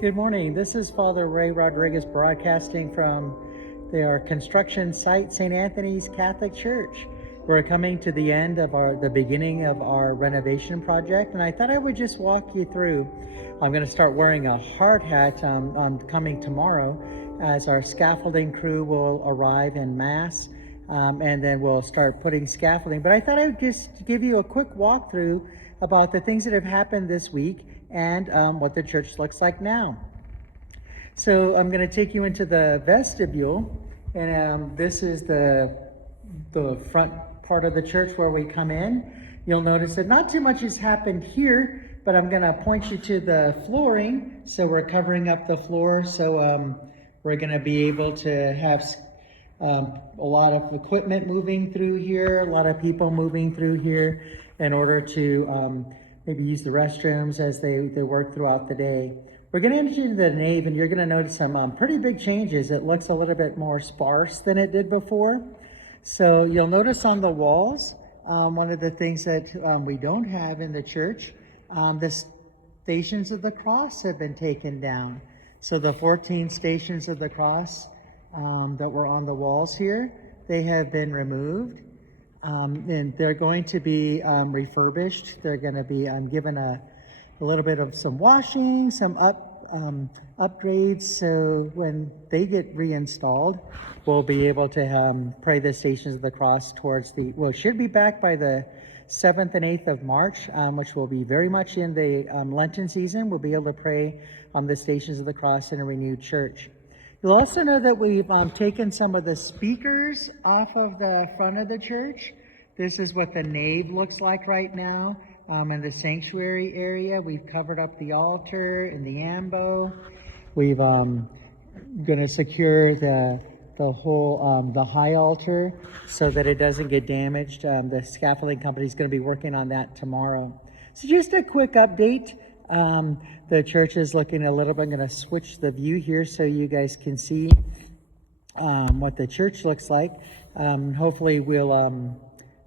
Good morning. This is Father Ray Rodriguez broadcasting from their construction site, St. Anthony's Catholic Church. We're coming to the end of the beginning of our renovation project, and I thought I would just walk you through. I'm going to start wearing a hard hat coming tomorrow as our scaffolding crew will arrive en masse, and then we'll start putting scaffolding. But I thought I would just give you a quick walkthrough about the things that have happened this week and what the church looks like now. So I'm going to take you into the vestibule, and this is the front part of the church where we come in. You'll notice that not too much has happened here, but I'm going to point you to the flooring. So we're covering up the floor, so we're going to be able to have a lot of equipment moving through here, a lot of people moving through here in order to maybe use the restrooms as they work throughout the day. We're going to enter the nave, and you're going to notice some pretty big changes. It looks a little bit more sparse than it did before. So you'll notice on the walls, one of the things that we don't have in the church, the Stations of the Cross have been taken down. So the 14 Stations of the Cross that were on the walls here, they have been removed. And they're going to be refurbished. They're going to be given a little bit of some washing, some upgrades, so when they get reinstalled, we'll be able to pray the Stations of the Cross towards should be back by the 7th and 8th of March, which will be very much in the Lenten season. We'll be able to pray on the Stations of the Cross in a renewed church. You'll also know that we've taken some of the speakers off of the front of the church. This is what the nave looks like right now. In the sanctuary area, we've covered up the altar and the ambo. We've going to secure the whole the high altar so that it doesn't get damaged. The scaffolding company is going to be working on that tomorrow. So just a quick update. The church is looking a little bit. I'm going to switch the view here so you guys can see what the church looks like. Hopefully we'll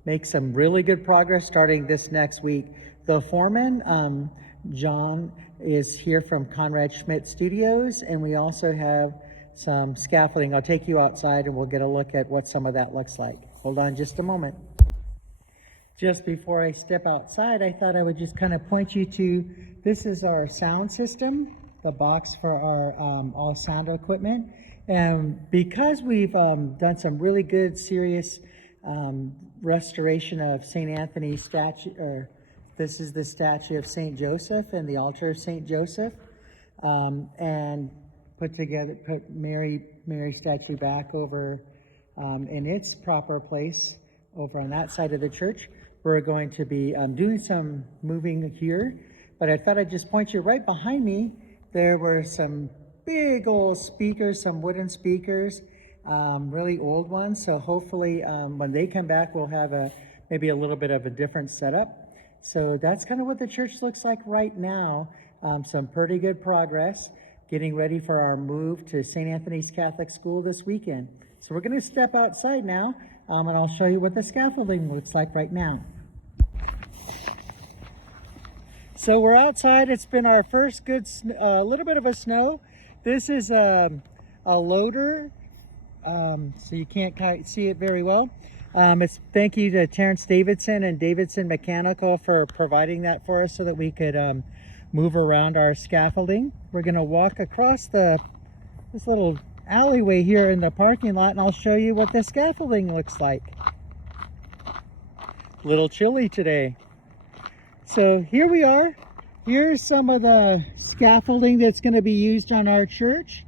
make some really good progress starting this next week. The foreman, John, is here from Conrad Schmidt Studios, and we also have some scaffolding. I'll take you outside and we'll get a look at what some of that looks like. Hold on just a moment. Just before I step outside, I thought I would just kind of point you to, this is our sound system, the box for our all sound equipment. And because we've done some really good, serious restoration of St. Anthony's statue, or this is the statue of St. Joseph and the altar of St. Joseph, and put Mary statue back over in its proper place over on that side of the church. We're going to be doing some moving here, but I thought I'd just point you right behind me. There were some big old speakers, some wooden speakers, really old ones. So hopefully when they come back, we'll have maybe a little bit of a different setup. So that's kind of what the church looks like right now. Some pretty good progress, getting ready for our move to St. Anthony's Catholic School this weekend. So we're going to step outside now, and I'll show you what the scaffolding looks like right now. So we're outside. It's been our first good, little bit of a snow. This is a loader, so you can't see it very well. It's thank you to Terrence Davidson and Davidson Mechanical for providing that for us so that we could move around our scaffolding. We're going to walk across this little alleyway here in the parking lot, and I'll show you what the scaffolding looks like. A little chilly today. So here we are. Here's some of the scaffolding that's going to be used on our church.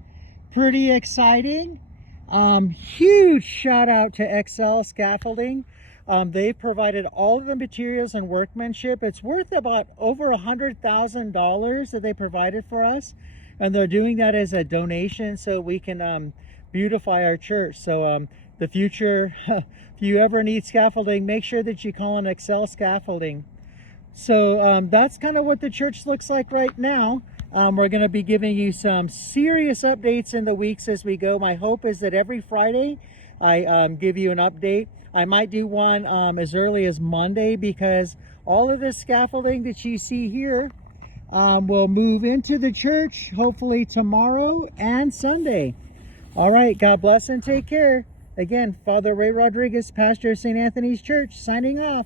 Pretty exciting. Huge shout out to Excel Scaffolding. They provided all of the materials and workmanship. It's worth about over $100,000 that they provided for us. And they're doing that as a donation so we can beautify our church. So the future, if you ever need scaffolding, make sure that you call on Excel Scaffolding. So that's kind of what the church looks like right now. We're going to be giving you some serious updates in the weeks as we go. My hope is that every Friday I give you an update. I might do one as early as Monday, because all of this scaffolding that you see here will move into the church hopefully tomorrow and Sunday. All right, God bless and take care. Again, Father Ray Rodriguez, pastor of St. Anthony's Church, signing off.